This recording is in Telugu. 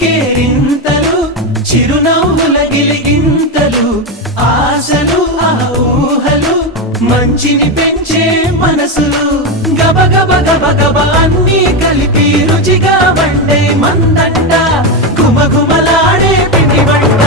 కేరింతలు చిరునవ్వుల గిలిగింతలు ఆశలు ఆ ఊహలు మంచిని పెంచే మనసులు గబ గబ గబ గబ అన్నీ కలిపి రుచిగా వండే మందంట గుమగుమలాడే పిండి వంట